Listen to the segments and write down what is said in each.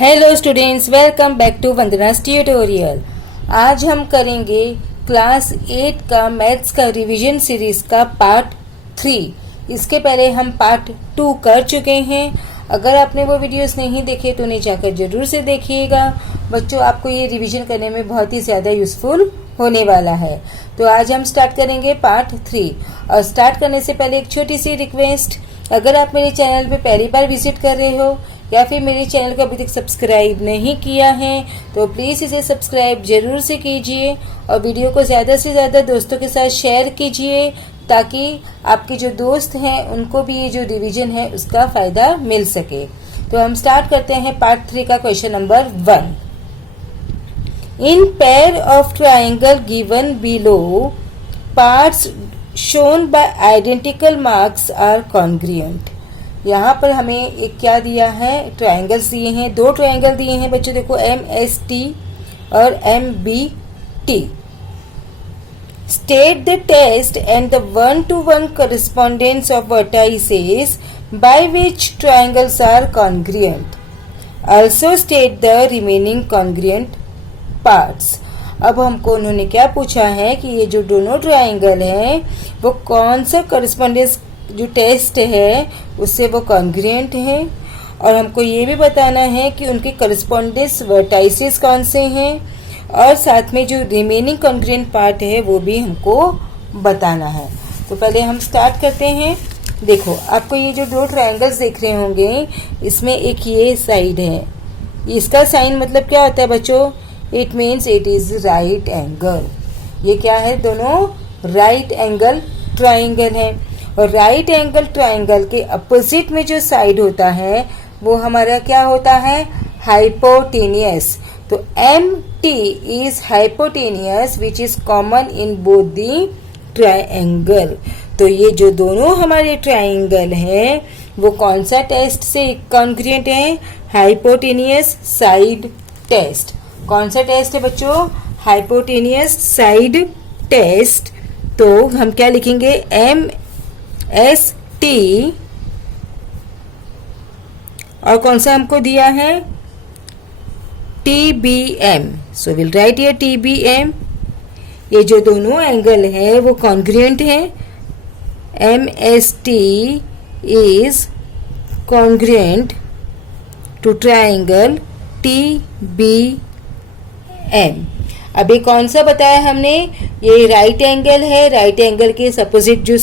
Hello students, welcome back to Vandana's tutorial. आज हम करेंगे क्लास 8 का मैथ्स का रिवीजन सीरीज का पार्ट 3। इसके पहले हम पार्ट 2 कर चुके हैं। अगर आपने वो वीडियोस नहीं देखे तो उन्हें जाकर जरूर से देखिएगा। बच्चों, आपको ये रिवीजन करने में बहुत ही ज़्यादा यूजफुल होने वाला है। तो आज हम स्टार्ट करेंगे पार्ट 3। और स्टार्ट करने से पहले एक छोटी सी रिक्वेस्ट, अगर आप मेरे चैनल पे पहली बार विजिट कर रहे हो या फिर मेरे चैनल को अभी तक सब्सक्राइब नहीं किया है तो प्लीज़ इसे सब्सक्राइब जरूर से कीजिए और वीडियो को ज़्यादा से ज़्यादा दोस्तों के साथ शेयर कीजिए ताकि आपके जो दोस्त हैं उनको भी ये जो रिवीजन है उसका फ़ायदा मिल सके। तो हम स्टार्ट करते हैं पार्ट 3 का question number 1। In pair of triangle given below parts shown by identical marks are congruent. यहाँ पर हमें एक क्या दिया है, ट्राइंगल्स दिए हैं, दो ट्राइंगल दिए हैं बच्चों। देखो MST और MBT। State the test and the 1-to-1 correspondence of vertices by which triangles are congruent. Also state the remaining congruent parts. अब हमको उन्होंने क्या पूछा है कि ये जो दोनों ट्राइंगल हैं वो कौन सा करस्पॉन्डेंस जो टेस्ट है उससे वो कॉन्ग्रुएंट है, और हमको ये भी बताना है कि उनके करस्पॉन्डेंस वर्टाइसेस कौन से हैं, और साथ में जो रिमेनिंग कॉन्ग्रुएंट पार्ट है वो भी हमको बताना है। तो पहले हम स्टार्ट करते हैं। देखो, आपको ये जो दो ट्राइंगल्स देख रहे होंगे इसमें एक ये साइड है, इसका साइन मतलब क्या होता है बच्चों? It means it is right angle. ये क्या है? दोनों राइट एंगल ट्राइंगल है। और राइट एंगल ट्राइंगल के अपोजिट में जो साइड होता है वो हमारा क्या होता है? हाइपोटेनियस। तो MT is hypotenuse which is common in both the triangle. तो ये जो दोनों हमारे ट्राइंगल हैं वो कौन सा टेस्ट से कॉन्ग्रुएंट है? Hypotenuse side test. कौन सा टेस्ट है बच्चों? Hypotenuse side test. तो हम क्या लिखेंगे? MST और कौन सा हमको दिया है? TBM। So will write here TBM। ये जो दोनों एंगल है वो कॉन्ग्रुएंट है। MST is congruent to triangle TBM। अभी कौन सा बताया हमने? ये राइट एंगल है। राइट एंगल के अपोजिट जो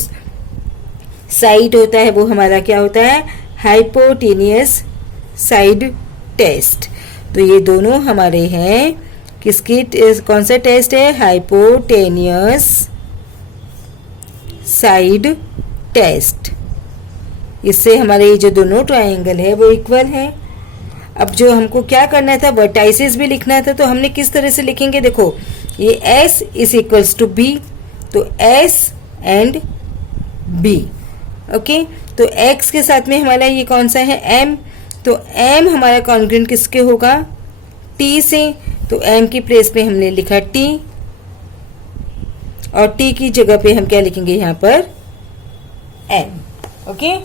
साइड होता है वो हमारा क्या होता है? Hypotenuse side test. तो ये दोनों हमारे हैं किसकी? कौन सा टेस्ट है? Hypotenuse side test. इससे हमारे ये जो दोनों ट्राइंगल है वो इक्वल है। अब जो हमको क्या करना था, वर्टाइसेस भी लिखना था, तो हमने किस तरह से लिखेंगे? देखो, ये S is equals to B, तो S एंड B। ओके, तो X के साथ में हमारा ये कौन सा है? M। तो M हमारा कॉन्ग्रुएंट किसके होगा? T से। तो M की प्लेस पे हमने लिखा T, और T की जगह पे हम क्या लिखेंगे यहाँ पर? M। ओके,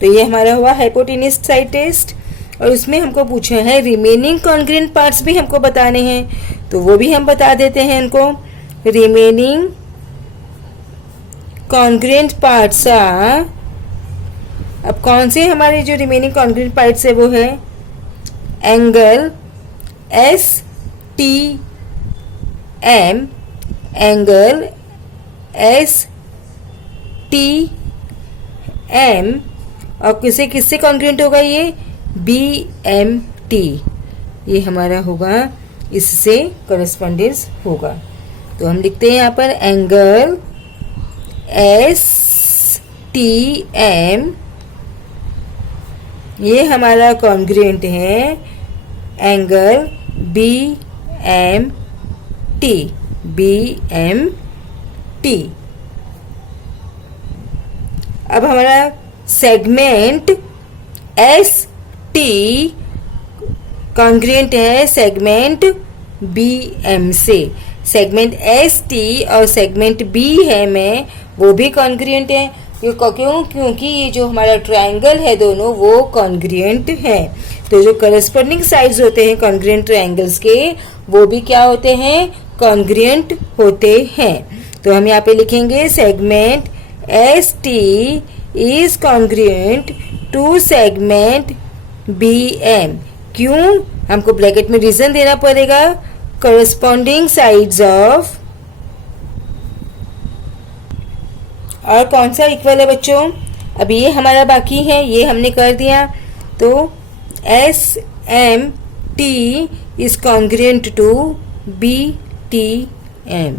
तो ये हमारा हुआ हाइपोटेनियस साइड टेस्ट। और उसमें हमको पूछा है रिमेनिंग कॉन्ग्रुएंट पार्ट्स भी हमको बताने हैं, तो वो भी हम बता देते हैं इनको। रिमेनिंग कॉन्ग्रुएंट पार्ट्स आर, अब कौन से हमारे जो रिमेनिंग कॉन्ग्रुएंट पार्ट्स है वो है एंगल STM, एंगल STM, और किससे कॉन्ग्रुएंट होगा? ये BMT। ये हमारा होगा, इससे करस्पॉन्डेंस होगा। तो हम लिखते हैं यहाँ पर एंगल STM, ये हमारा कॉन्ग्रुएंट है एंगल BMT। अब हमारा सेगमेंट ST कॉन्ग्रुएंट है सेगमेंट BM से। सेगमेंट ST और सेगमेंट B है में वो भी कॉन्ग्रुएंट है। क्यों? क्योंकि ये जो हमारा ट्रायंगल है दोनों वो कॉन्ग्रुएंट है। तो जो करस्पॉन्डिंग साइड्स होते हैं कॉन्ग्रुएंट ट्रायंगल्स के वो भी क्या होते हैं? कॉन्ग्रुएंट होते हैं। तो हम यहाँ पे लिखेंगे segment S T is congruent to segment B M. क्यों? हमको ब्रैकेट में रीजन देना पड़ेगा। करस्पॉन्डिंग साइड्स ऑफ, और कौन सा इक्वल है बच्चों? अब ये हमारा बाकी है, ये हमने कर दिया। तो S M T is congruent to B T M.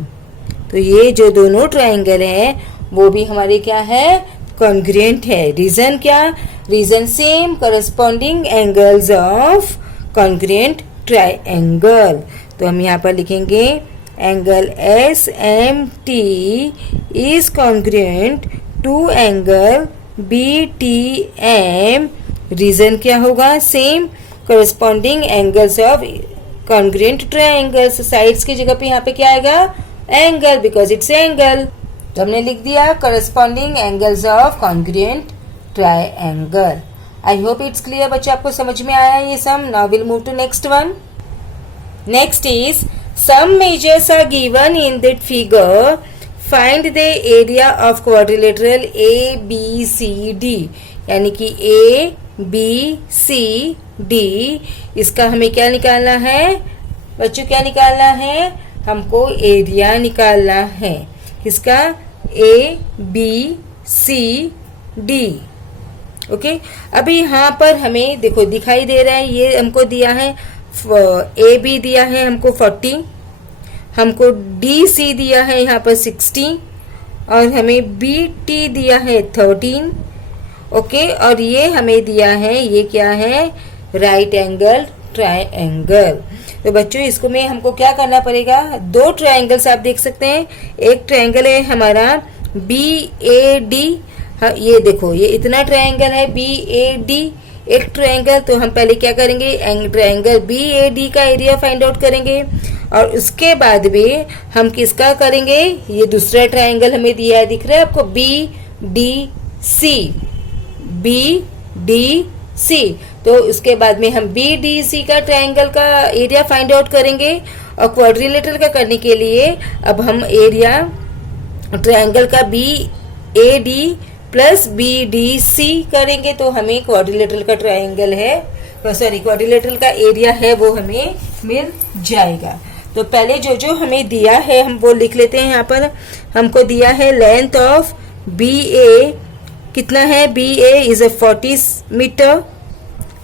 तो ये जो दोनों ट्रायंगल है वो भी हमारे क्या है? कॉन्ग्रुएंट है। रीजन क्या? Reason same corresponding angles of congruent triangle. तो हम यहाँ पर लिखेंगे angle S M T is congruent to angle B T M. Reason क्या होगा? Same corresponding angles of congruent triangles. Sides की जगह पे यहाँ पे क्या आएगा? Angle, because it's angle. तो हमने लिख दिया corresponding angles of congruent triangle. I hope it's clear बच्चे, आपको समझ में आया ये sum. Now will move to next one. Next is some measures are given in that figure. Find the area of quadrilateral ABCD, यानी कि ABCD, इसका हमें क्या निकालना है बच्चों? क्या निकालना है? हमको एरिया निकालना है। किसका? ABCD। ओके, अभी यहाँ पर हमें देखो दिखाई दे रहा है, ये हमको दिया है ए बी दिया है हमको 40, हमको डी सी दिया है यहाँ पर 60, और हमें बी टी दिया है 13। ओके, और ये हमें दिया है, ये क्या है? Right angle triangle. तो बच्चों इसको में हमको क्या करना पड़ेगा? दो ट्रायंगल्स आप देख सकते हैं। एक ट्रायंगल है हमारा बी ए डी, ये देखो ये इतना ट्रायंगल है बी ए डी, एक ट्रायंगल। तो हम पहले क्या करेंगे? ट्रायंगल बी ए डी का एरिया फाइंड आउट करेंगे, और उसके बाद में हम किसका करेंगे? ये दूसरा ट्रायंगल हमें दिया है, दिख रहा है आपको? B D C, B D C. तो उसके बाद में हम बी डी सी का ट्रायंगल का एरिया फाइंड आउट करेंगे, और क्वाड्रिलेटरल का करने के लिए अब हम एरिया ट्रायंगल का B A D plus B D C करेंगे। तो हमें क्वाड्रिलेटरल का ट्रायंगल है, सॉरी क्वाड्रिलेटरल का एरिया है वो हमें मिल जाएगा। तो पहले जो जो हमें दिया है हम वो लिख लेते हैं। यहाँ पर हमको दिया है लेंथ ऑफ बी ए, कितना है? B A is 40 metre.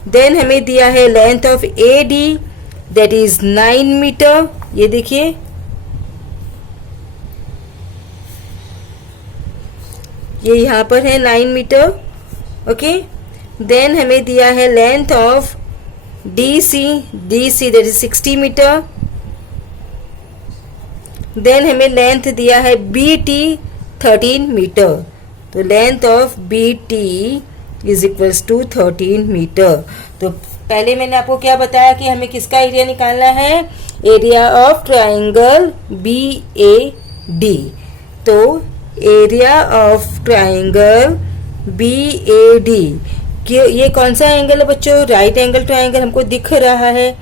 Then हमें दिया है length of A D, that is 9 metre. ये देखिए, ये यहाँ पर है 9 मीटर। ओके, देन हमें दिया है length of D C that is 60 metre. Then हमें लेंथ दिया है बी टी 13 मीटर। तो length of B T is equals to 13 metre. तो पहले मैंने आपको क्या बताया कि हमें किसका एरिया निकालना है? Area of triangle B A D. तो area of triangle B A D, ये कौन सा एंगल है बच्चों? राइट एंगल ट्रायंगल हमको दिख रहा है।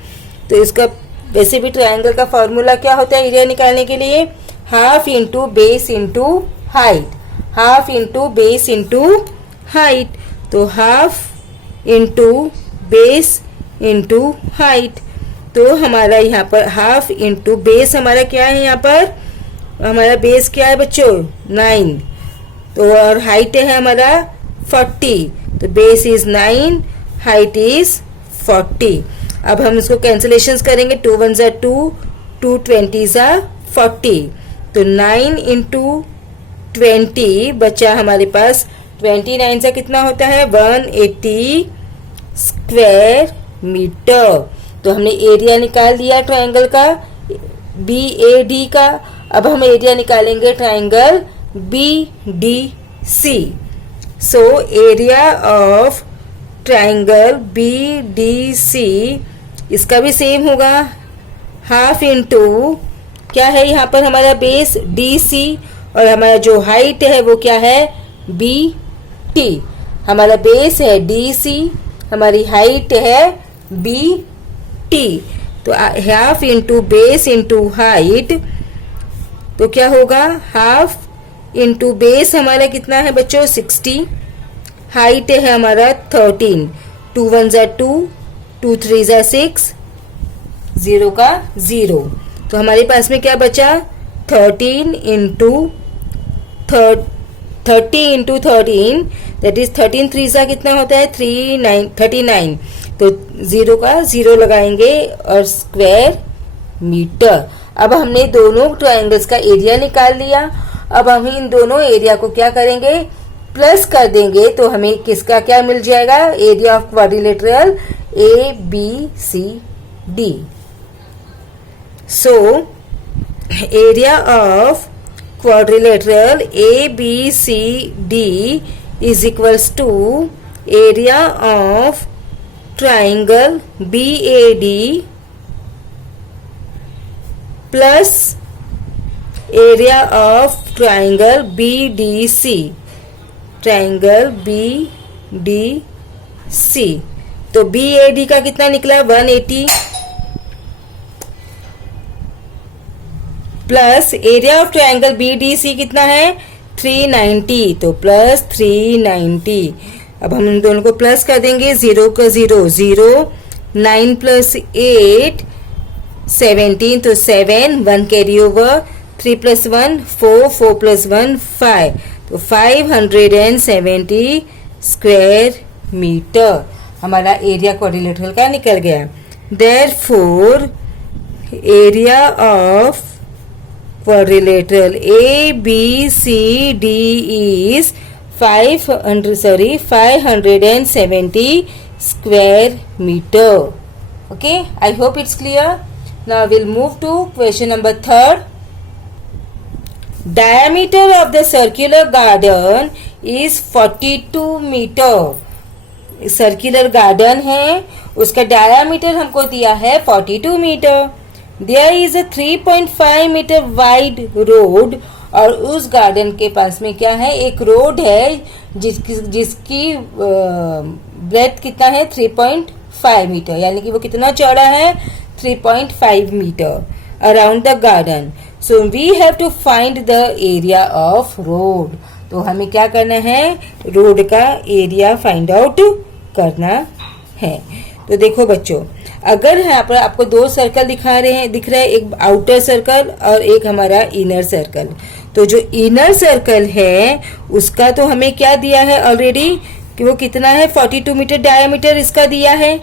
तो इसका वैसे भी ट्रायंगल का फॉर्मूला क्या होता है एरिया निकालने के लिए? Half into base into height, half into base into height. तो half into base into height. तो हमारा यहाँ पर हाफ इंटू बेस हमारा क्या है? यहाँ पर हमारा बेस क्या है बच्चों? 9। तो और हाइट है हमारा 40। तो बेस इज 9, हाइट इज 40। अब हम इसको कैंसिलेशंस करेंगे। 2 1 ज़ा 2, 2 20 ज़ा 40। तो 9 इंटू 20 बचा हमारे पास 29 ज़ा कितना होता है? 180 स्क्वायर मीटर। तो हमने एरिया निकाल दिया ट्रायंगल का बी ए डी का। अब हम एरिया निकालेंगे triangle B D C. So area of triangle B D C, इसका भी सेम होगा, हाफ इंटू क्या है यहाँ पर हमारा बेस डी सी, और हमारा जो हाइट है वो क्या है? B T. हमारा बेस है डी सी, हमारी हाइट है बी टी। तो half into base into height, तो क्या होगा, हाफ इंटू बेस हमारा कितना है बच्चों 60, हाइट है हमारा 13, 2 1 जा 2, 2 3 जा 6, 0 का 0। तो हमारे पास में क्या बचा 13 इंटू 13 दैट इज 13 3 जा कितना होता है 39। तो 0 का 0 लगाएंगे और स्क्वायर मीटर। अब हमने दोनों ट्रायंगल्स का एरिया निकाल लिया। अब हम इन दोनों एरिया को क्या करेंगे, प्लस कर देंगे, तो हमें किसका क्या मिल जाएगा, area of quadrilateral A B C D. So area of quadrilateral A B C D is equals to area of triangle B A D plus area of triangle B D C, triangle B D C. तो B A D का कितना निकला 180 plus area of triangle B D C कितना है 390, तो plus 390। अब हम इन दोनों को प्लस कर देंगे, 0 का 0 0, 9 प्लस 8 17, तो 7, 1 कैरी ओवर, 3 प्लस 1 4, 4 प्लस 1 5, तो 570 स्क्वायर मीटर हमारा एरिया क्वाड्रिलेटरल का निकल गया। Therefore area of quadrilateral A B C D is 570 square meter. Okay, I hope it's clear. Now we'll move to question number 3rd. Diameter of the circular garden is 42 meter. Circular garden है, उसका diameter हमको दिया है 42 metre. There is a 3.5 metre wide road, और उस garden के पास में क्या है, एक रोड है जिसकी ब्रेथ कितना है 3.5 मीटर, यानी कि वो कितना चौड़ा है 3.5 metre around the garden. So we have to find the area of road. तो हमें क्या करना है, रोड का एरिया फाइंड आउट करना है। तो देखो बच्चों, अगर यहाँ पर आपको दो सर्कल दिख रहा है, एक आउटर सर्कल और एक हमारा इनर सर्कल। तो जो इनर सर्कल है उसका तो हमें क्या दिया है ऑलरेडी कि वो कितना है 42 मीटर डायमीटर इसका दिया है।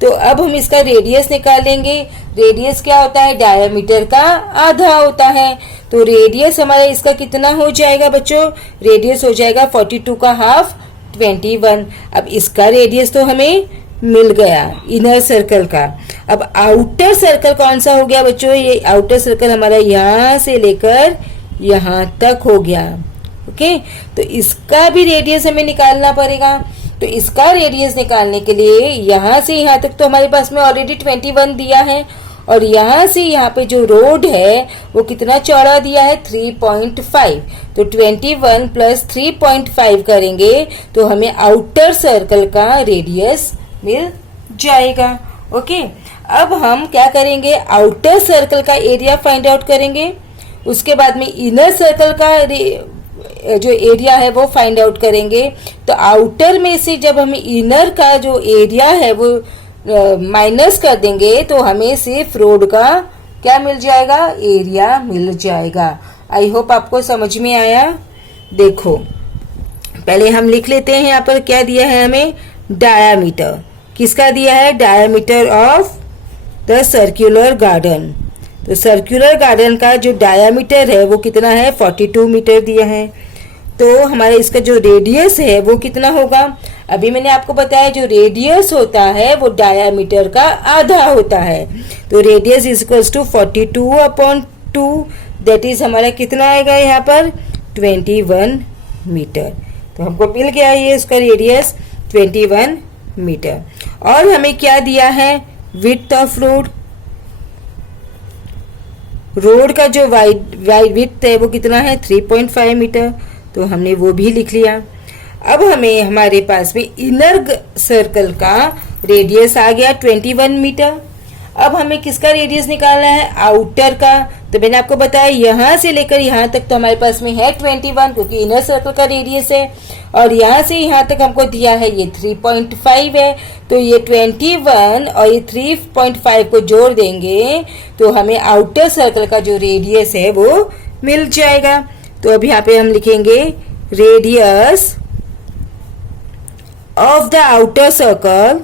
तो अब हम इसका रेडियस निकालेंगे। रेडियस क्या होता है, डायमीटर का आधा होता है। तो रेडियस हमारा इसका कितना हो जाएगा बच्चों, रेडियस हो जाएगा 42 का हाफ 21। अब इसका रेडियस तो हमें मिल गया इनर सर्कल का। अब आउटर सर्कल कौन सा हो गया बच्चों, ये आउटर सर्कल हमारा यहाँ से लेकर यहाँ तक हो गया। ओके, तो इसका भी रेडियस हमें निकालना पड़ेगा। तो इसका रेडियस निकालने के लिए यहाँ से यहाँ तक तो हमारे पास में ऑलरेडी 21 दिया है, और यहाँ से यहाँ पे जो रोड है वो कितना चौड़ा दिया है 3.5। तो 21 प्लस 3.5 करेंगे तो हमें आउटर सर्कल का रेडियस मिल जाएगा। ओके, अब हम क्या करेंगे, आउटर सर्कल का एरिया फाइंड आउट करेंगे। उसके बाद में इनर सर्कल का जो एरिया है वो फाइंड आउट करेंगे। तो आउटर में से जब हम इनर का जो एरिया है वो माइनस कर देंगे तो हमें सिर्फ रोड का क्या मिल जाएगा, एरिया मिल जाएगा। आई होप आपको समझ में आया। देखो पहले हम लिख लेते हैं, यहाँ पर क्या दिया है हमें, डायामीटर। किसका दिया है, diameter of the circular garden. तो सर्कुलर गार्डन का जो डायामीटर है वो कितना है 42 मीटर दिया है। तो हमारा इसका जो रेडियस है वो कितना होगा, अभी मैंने आपको बताया जो रेडियस होता है वो डायामीटर का आधा होता है। तो radius is equals to 42/2, that is हमारा कितना आएगा यहाँ पर 21 मीटर। तो हमको मिल गया ये इसका रेडियस 21 मीटर। और हमें क्या दिया है, विड्थ ऑफ रोड। रोड का जो वाइड विड्थ है वो कितना है 3.5 मीटर। तो हमने वो भी लिख लिया। अब हमें हमारे पास में इनर सर्कल का रेडियस आ गया 21 मीटर। अब हमें किसका रेडियस निकालना है? आउटर का। तो मैंने आपको बताया यहाँ से लेकर यहाँ तक तो हमारे पास में है 21, क्योंकि इनर सर्कल का रेडियस है, और यहाँ से यहाँ तक हमको दिया है ये 3.5 है। तो ये 21 और ये 3.5 को जोड़ देंगे तो हमें आउटर सर्कल का जो रेडियस है वो मिल जाएगा। तो अब यहाँ पे हम लिखेंगे radius of the outer circle,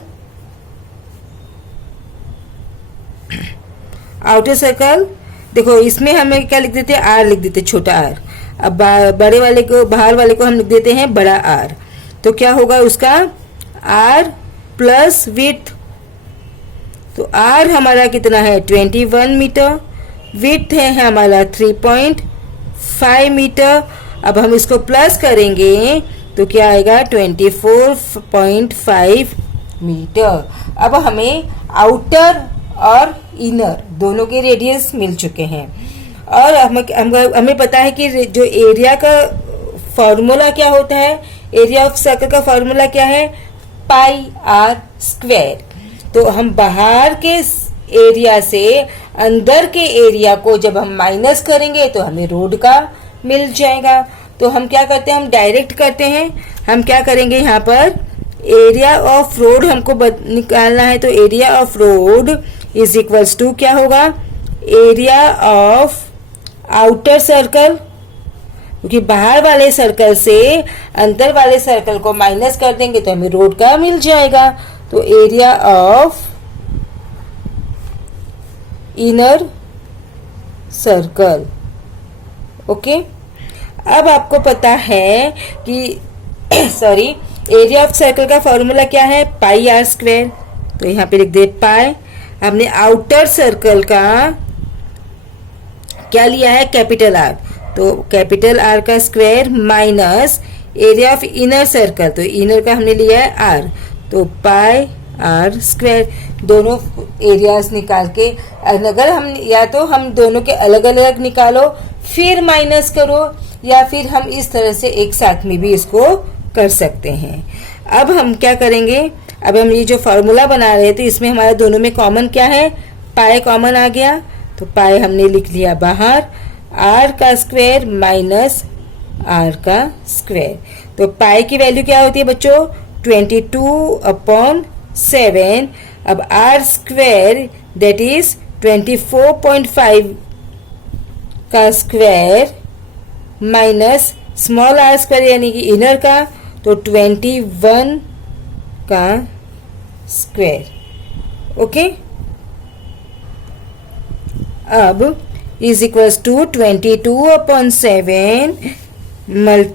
outer circle देखो इसमें हमें क्या लिख देते हैं? आर लिख देते, छोटा आर। अब बड़े वाले को, बाहर वाले को हम लिख देते हैं बड़ा आर। तो क्या होगा उसका? R plus width. तो आर हमारा कितना है? 21 मीटर। विड्थ है हमारा 3.5 मीटर। अब हम इसको प्लस करेंगे तो क्या आएगा? 24.5 मीटर। अब हमें आउटर और इनर दोनों के रेडियस मिल चुके हैं, और हमें पता है कि जो एरिया का फॉर्मूला क्या होता है, एरिया ऑफ सर्कल का फॉर्मूला क्या है? पाई आर स्क्वायर। तो हम बाहर के एरिया से अंदर के एरिया को जब हम माइनस करेंगे तो हमें रोड का मिल जाएगा। तो हम क्या करते हैं? हम डायरेक्ट करते हैं। हम क्या करेंगे? यहाँ पर एरिया ऑफ रोड हमको निकालना है। तो area of road is equals to क्या होगा? एरिया ऑफ आउटर सर्कल, क्योंकि बाहर वाले सर्कल से अंदर वाले सर्कल को माइनस कर देंगे तो हमें रोड का मिल जाएगा। तो area of inner circle. Okay, अब आपको पता है कि सॉरी, एरिया ऑफ सर्कल का फॉर्मूला क्या है? पाई आर स्क्वायर। तो यहाँ पे लिख दे पाई। हमने आउटर सर्कल का क्या लिया है? Capital R. तो कैपिटल आर का square minus area of inner circle, तो इनर का हमने लिया है आर, तो पाई आर स्क्वायर। दोनों एरियाज निकाल के अगर हम, या तो हम दोनों के अलग अलग निकालो फिर माइनस करो, या फिर हम इस तरह से एक साथ में भी इसको कर सकते हैं। अब हम क्या करेंगे? अब हम ये जो फॉर्मूला बना रहे थे इसमें हमारा दोनों में कॉमन क्या है? पाई कॉमन आ गया। तो पाई हमने लिख लिया बाहर, आर का स्क्वायर माइनस आर का स्क्वायर। तो पाई की वैल्यू क्या होती है बच्चों? 22/7। अब आर स्क्वायर दैट इज 24.5 का square minus small R square यानी कि इनर का, तो 21 का स्क्वायर। ओके, अब इज इक्वल्स टू 22/7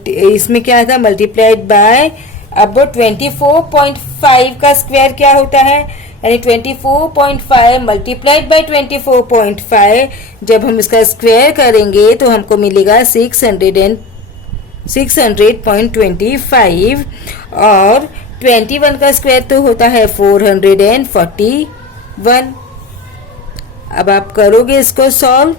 इसमें क्या था? मल्टीप्लाइड बाय, अब 24.5 का स्क्वायर क्या होता है? यानी 24.5 मल्टीप्लाइड बाय 24.5। जब हम इसका स्क्वायर करेंगे तो हमको मिलेगा 600.25, और 21 का स्क्वायर तो होता है 441। अब आप करोगे इसको सॉल्व।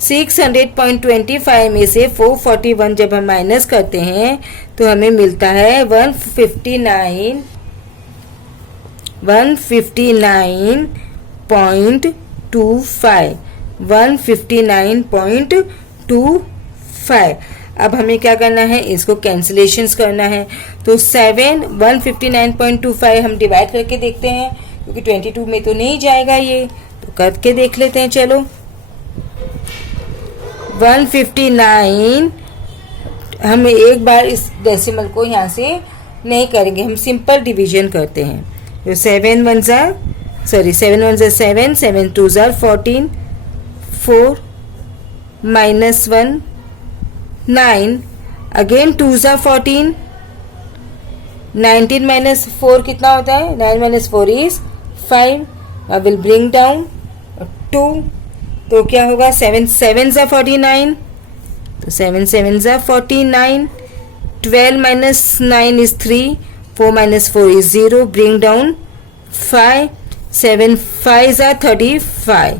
600.25 में से 441 जब हम माइनस करते हैं तो हमें मिलता है 159.25। अब हमें क्या करना है? इसको कैंसिलेशंस करना है। तो 159.25 हम डिवाइड करके देखते हैं, क्योंकि 22 में तो नहीं जाएगा ये, तो करके देख लेते हैं। चलो, 159, हम एक बार इस डेसिमल को यहाँ से नहीं करेंगे, हम सिंपल डिवीजन करते हैं। तो 7 1 7, 7 2 14, 4 minus 1 9, अगेन 2 14, 19 minus 4 कितना होता है? 9 minus 4 is 5। I will bring down 2, तो क्या होगा? 7 7 49, तो 7 7 49, 12 minus 9 is 3, 4 minus 4 is 0, bring down 5, 7 5 35।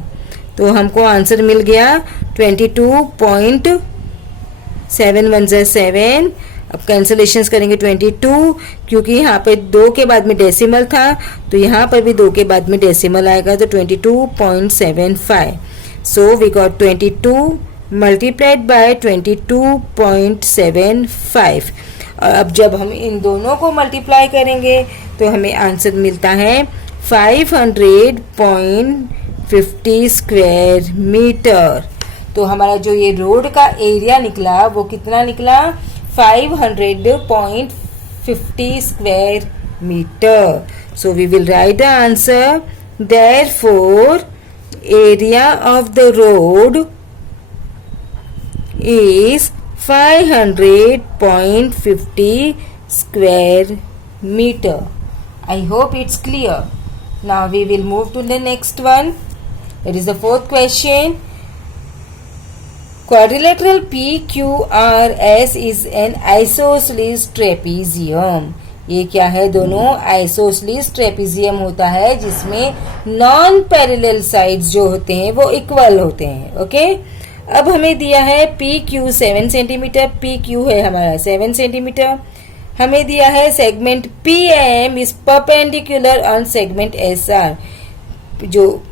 तो हमको आंसर मिल गया 22.5 7 1 ज़ा 7। अब कैंसलेशंस करेंगे 22, क्योंकि यहाँ पे 2 के बाद में डेसिमल था तो यहाँ पर भी 2 के बाद में डेसिमल आएगा, तो 22.75। So we got 22 multiplied by 22.75। और अब जब हम इन दोनों को मल्टीप्लाई करेंगे तो हमें आंसर मिलता है 500.50 स्क्वायर मीटर। तो हमारा जो ये रोड का एरिया निकला वो कितना निकला, 500.50 square metre. So we will write the answer, therefore area of the road is 500.50 square meter. I hope it's clear. Now we will move to the next one. It is the fourth question. Quadrilateral PQRS is an isosceles trapezium. ये क्या है दोनों, isosceles trapezium होता है जिसमें non parallel sides जो होते हैं वो इक्वल होते हैं। ओके, अब हमें दिया है P Q 7 centimetre, P Q है हमारा 7 सेंटीमीटर। हमें दिया है segment P M is perpendicular on segment S R. जो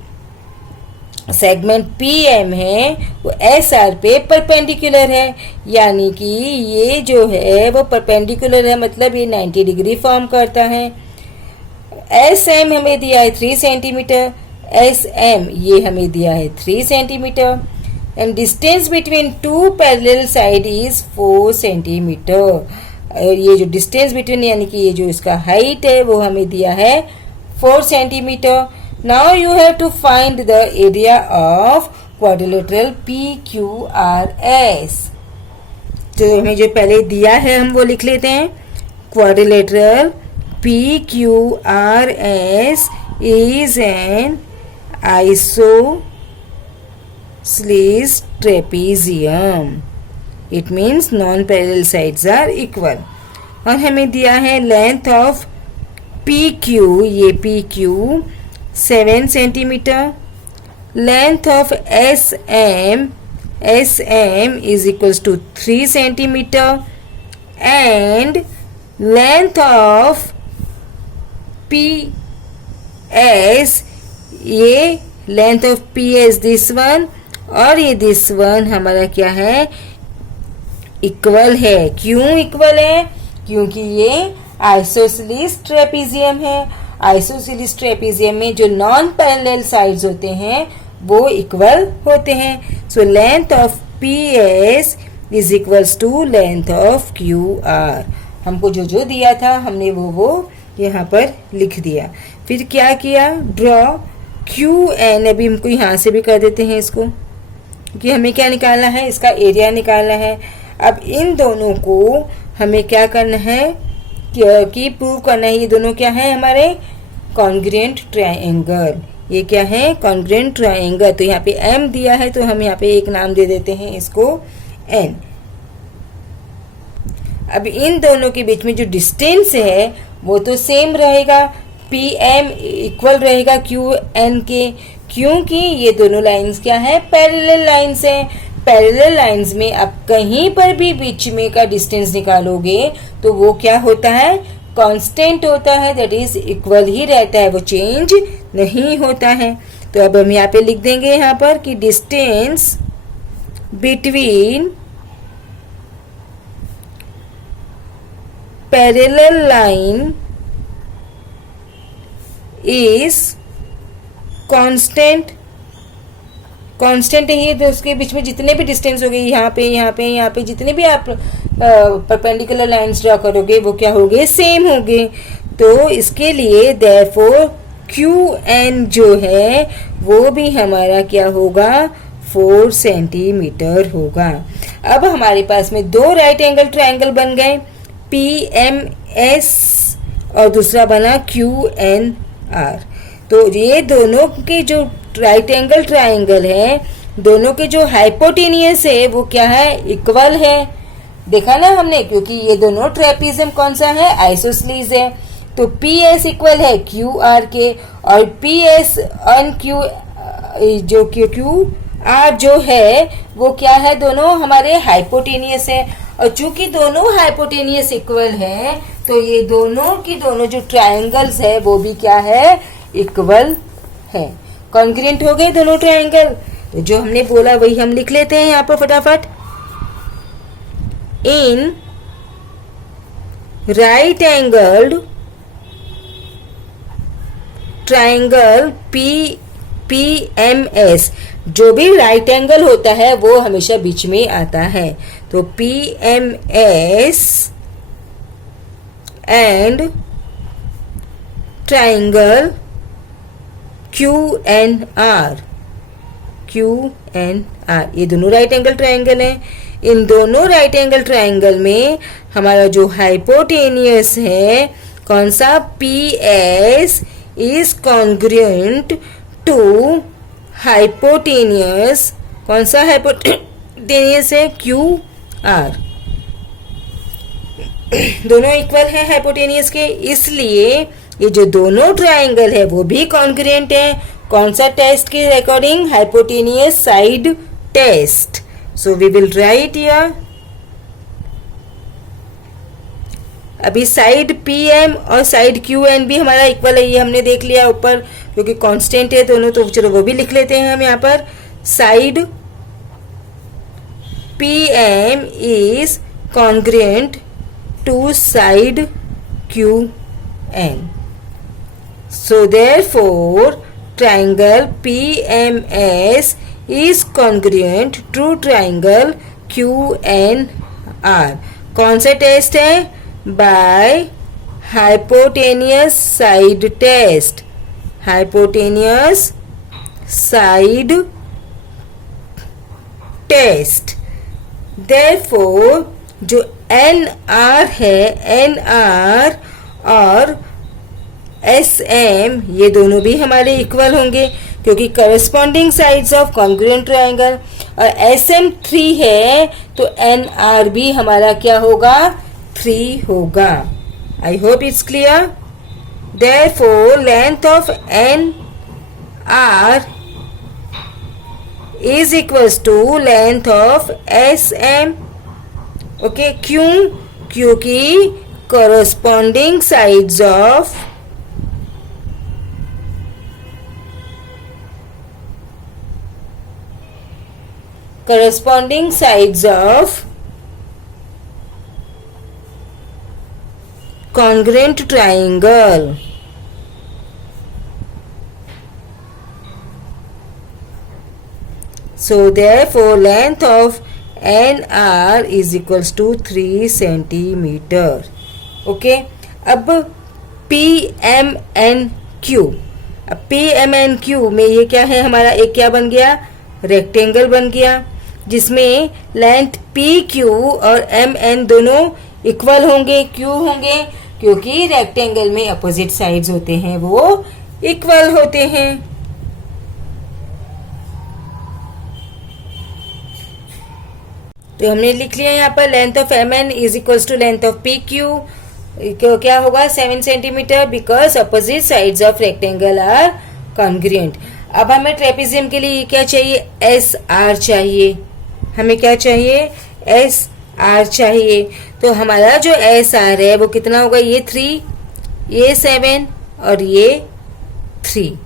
सेगमेंट पी एम है वो एस आर पे परपेंडिकुलर है, यानी कि ये जो है वो परपेंडिकुलर है, मतलब ये 90 डिग्री फॉर्म करता है। एस एम हमें दिया है 3 सेंटीमीटर, एस एम ये हमें दिया है 3 centimetre, and distance between two parallel side is 4 centimetre. और ये जो डिस्टेंस बिटवीन यानी कि ये जो इसका हाइट है वो हमें दिया है 4 centimetre. Now you have to find the area of quadrilateral PQRS। तो हमें जो पहले दिया है हम वो लिख लेते हैं। Quadrilateral PQRS is an isosceles trapezium. It means non-parallel sides are equal. और हमें दिया है लेंथ ऑफ PQ, ये PQ 7 centimetre, length of SM is equals to 3 centimetre, and length of PS, ये length of PS this one, और ये this one हमारा क्या है, इक्वल है। क्यों इक्वल है, क्योंकि ये आइसोसेलेस ट्रेपेजियम है। आइसोसेलेस ट्रेपेजियम में जो नॉन पैरेलल साइड्स होते हैं वो इक्वल होते हैं। So length of PS is equals to length of QR। हमको जो जो दिया था हमने वो यहाँ पर लिख दिया। फिर क्या किया, ड्रॉ QN। अभी हमको यहाँ से भी कर देते हैं इसको, कि हमें क्या निकालना है, इसका एरिया निकालना है। अब इन दोनों को हमें क्या करना है कि प्रूव करना है, ये दोनों क्या है हमारे कॉन्ग्रुएंट ट्रायंगल। ये क्या है, कॉन्ग्रुएंट ट्रायंगल। तो यहाँ पे M दिया है तो हम यहाँ पे एक नाम दे देते हैं इसको N। अब इन दोनों के बीच में जो डिस्टेंस है वो तो सेम रहेगा, PM इक्वल रहेगा QN के, क्योंकि ये दोनों लाइंस क्या है, पैरेलल लाइंस हैं। पैरेलल लाइंस में आप कहीं पर भी बीच में का डिस्टेंस निकालोगे तो वो क्या होता है, कांस्टेंट होता है, दैट इज इक्वल ही रहता है, वो चेंज नहीं होता है। तो अब हम यहाँ पे लिख देंगे यहाँ पर कि distance between parallel line is constant. Constant है ये, तो उसके बीच में जितने भी डिस्टेंस होंगे, यहाँ पे यहाँ पे यहाँ पे जितने भी आप परपेंडिकुलर लाइंस ड्रा करोगे वो क्या होंगे, सेम होंगे। तो इसके लिए देयरफॉर QN जो है वो भी हमारा क्या होगा, 4 सेंटीमीटर होगा। अब हमारे पास में दो राइट एंगल ट्रायंगल बन गए, PMS और दूसरा बना QNR। तो ये दोनों के जो राइट एंगल ट्रायंगल है, दोनों के जो हाइपोटेनियस है वो क्या है, इक्वल है। देखा ना हमने, क्योंकि ये दोनों ट्रेपेजियम कौन सा है, आइसोसेलेस है। तो PS इक्वल है QR के, और PS अन Q जो QR आर जो है वो क्या है, दोनों हमारे हाइपोटेनियस है, और चूंकि दोनों हाइपोटेनियस इक्वल है तो ये दोनों की दोनों जो ट्रायंगल्स है वो भी क्या है, इक्वल है। कॉन्ग्रुएंट हो गए दोनों ट्रायंगल। तो जो हमने बोला वही हम लिख लेते हैं यहाँ पर फटाफट। In right angled triangle PMS, जो भी राइट एंगल होता है वो हमेशा बीच में आता है। तो PMS एंड ट्रायंगल QNR, ये दोनों राइट एंगल ट्रायंगल हैं। इन दोनों राइट एंगल ट्रायंगल में हमारा जो हाइपोटेनियस है कौन सा, PS is congruent to hypotenuse, कौन सा हाइपोटेनियस है, QR। दोनों इक्वल है हाइपोटेनियस के, इसलिए ये जो दोनों ट्रायंगल है वो भी कॉन्ग्रुएंट है। कौन सा टेस्ट के according, hypotenuse side test. So we will write here. अभी साइड PM और साइड QN भी हमारा इक्वल है, ये हमने देख लिया ऊपर, क्योंकि कांस्टेंट है दोनों, तो चलो वो भी लिख लेते हैं हम यहाँ पर। Side PM is congruent to side QN। So therefore triangle PMS is congruent to triangle QNR। कौन सा टेस्ट है, by hypotenuse side test, hypotenuse side test. therefore जो NR है, NR और SM ये दोनों भी हमारे इक्वल होंगे, क्योंकि corresponding sides of congruent triangle. और SM 3 है तो NR भी हमारा क्या होगा, 3 होगा। I hope it's clear. Therefore length of NR is equals to length of SM। Okay, क्यों, क्योंकि corresponding sides of corresponding sides of congruent triangle so therefore length of NR is equals to 3 centimeter। Okay, अब PMNQ, अब PMNQ में ये क्या है हमारा, एक क्या बन गया, रेक्टेंगल बन गया, जिसमें लेंथ PQ और MN दोनों इक्वल होंगे। क्यों होंगे, क्योंकि रेक्टेंगल में अपोजिट साइड्स होते हैं वो इक्वल होते हैं। तो हमने लिख लिया यहाँ पर length of MN is equals to length of PQ, क्या होगा 7 centimetre, because opposite sides of rectangle are congruent. अब हमें ट्रेपेजियम के लिए क्या चाहिए, SR चाहिए, हमें क्या चाहिए, SR चाहिए। तो हमारा जो SR है वो कितना होगा, ये 3, ये 7 और ये 3।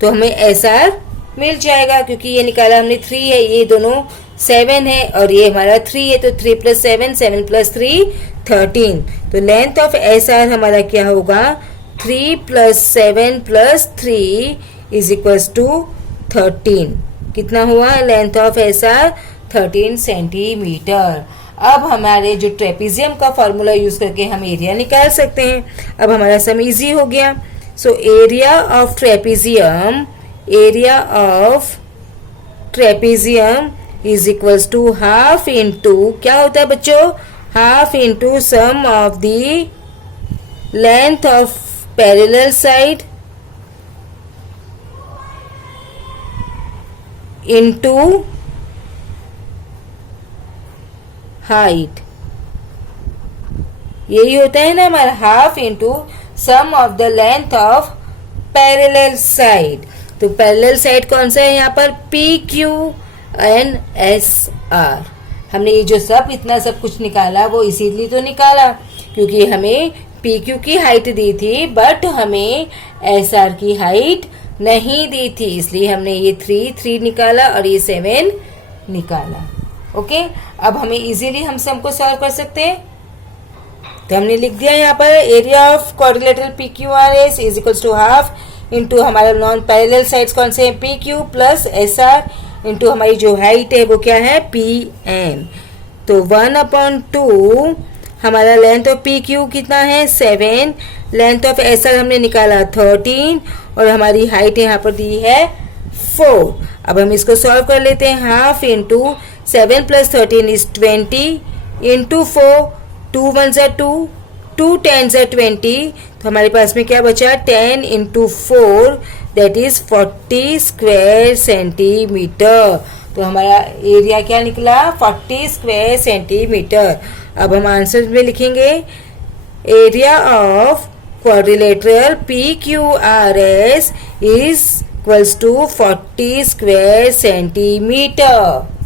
तो हमें SR मिल जाएगा, क्योंकि ये निकाला हमने 3 है, ये दोनों 7 है और ये हमारा 3 है, तो 3 + 7, 7 + 3 13। तो लेंथ ऑफ SR हमारा क्या होगा, 3 + 7 + 3 इज इक्वल्स टू 13। कितना हुआ लेंथ ऑफ SR, 13 सेंटीमीटर। अब हमारे जो ट्रेपेजियम का फॉर्मूला यूज करके हम एरिया निकाल सकते हैं। अब हमारा सम इजी हो गया। So area of trapezium, area of trapezium is equals to half into, क्या होता है बच्चों, half into sum of the length of parallel side into height. यही होता है ना हमारा, half into sum of the length of parallel side. तो पैरेलल साइड कौन सा है यहाँ पर, P Q N S R. हमने ये जो सब इतना सब कुछ निकाला वो इसीलिए तो निकाला क्योंकि हमें पी क्यू की हाइट दी थी बट हमें एस आर की हाइट नहीं दी थी, इसलिए हमने ये 3 निकाला और ये 7 निकाला। ओके, अब हमें इजीली हम सम को सॉल्व कर सकते हैं। तो हमने लिख दिया यहाँ पर area of quadrilateral P Q R S is equals to half into हमारा नॉन पैरेलल साइड्स कौन से हैं, P Q plus S R into हमारी जो हाइट है वो क्या है, पी एन। तो 1/2 हमारा लेंथ ऑफ पी क्यू कितना है, 7, लेंथ ऑफ एस आर हमने निकाला 13 और हमारी हाइट यहाँ पर दी है 4। अब हम इसको सॉल्व कर लेते हैं। Half into 7 + 13 is 20 into 4, 2 1 = 2, 2 10 = 20। तो हमारे पास में क्या बचा, 10 into 4 that is 40 square centimetre. तो हमारा एरिया क्या निकला, 40 स्क्वायर सेंटीमीटर। अब हम आंसर में लिखेंगे area of quadrilateral PQRS is equals to 40 square centimetre.